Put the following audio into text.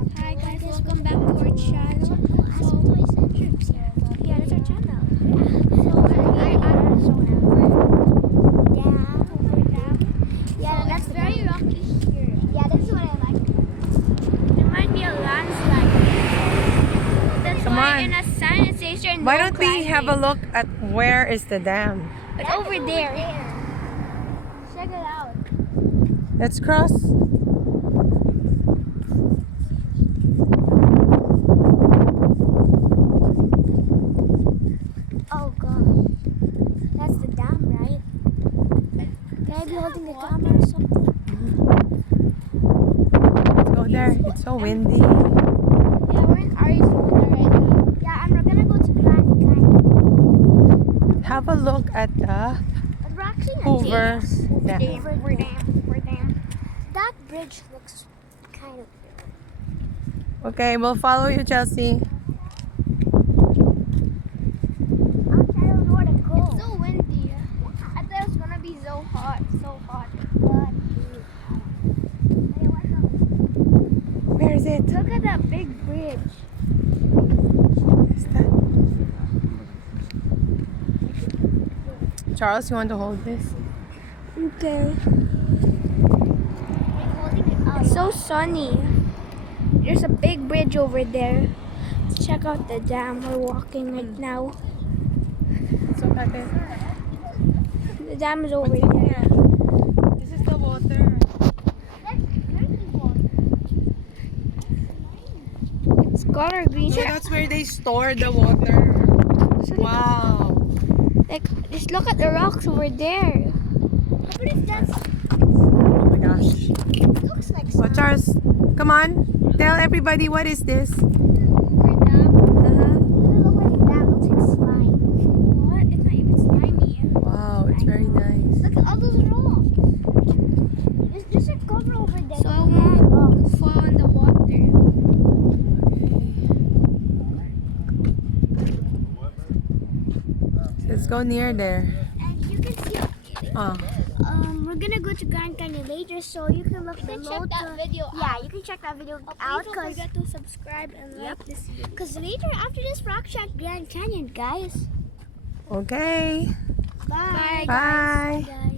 Hi guys, welcome back to our channel. Yeah, that's our channel. So we're here at Hoover Dam. Yeah, that's very rocky here. Yeah, that's what I like. There might be a landslide. That's Come why on. in a sign it says you're Why don't we have a look at where is the dam? It's over there. Check it out. Let's cross. Oh god. That's the dam, right? Can I be holding the camera or something? Let's go there. It's so windy. Yeah, we're in Arizona right now. Yeah, and we're gonna go to Grand Canyon. Have a look at the We're actually in Hoover Dam. Hoover Dam. That bridge looks kind of good. Okay, we'll follow you, Chelsea. I don't know where to go. It's so windy. I thought it was gonna be so hot. Where is it? Look at that big bridge. Is that? Charles, you want to hold this? Okay. It's so sunny. There's a big bridge over there. Let's check out the dam. We're walking right now. So ate. The dam is over What's in there. here? This is the water. It's color green. So that's where they store the water. Wow. Like, just look at the rocks over there. What if that's? Oh my gosh. It looks like Oh, Charles, come on. Tell everybody what is this. Hoover Dam. It doesn't look like that. It looks like slime. What? It's not even slimy. Wow, it's very nice. Look at all those rocks. There's a cover over there. So I won't fall in the water. Let's go near there. And you can see. We're gonna go to Grand Canyon later, so you can look below. Check that video out. Yeah, you can check that video out. Please don't forget to subscribe and like this video. Because later after this, we're actually at Grand Canyon, guys. Okay. Bye. Bye. Guys.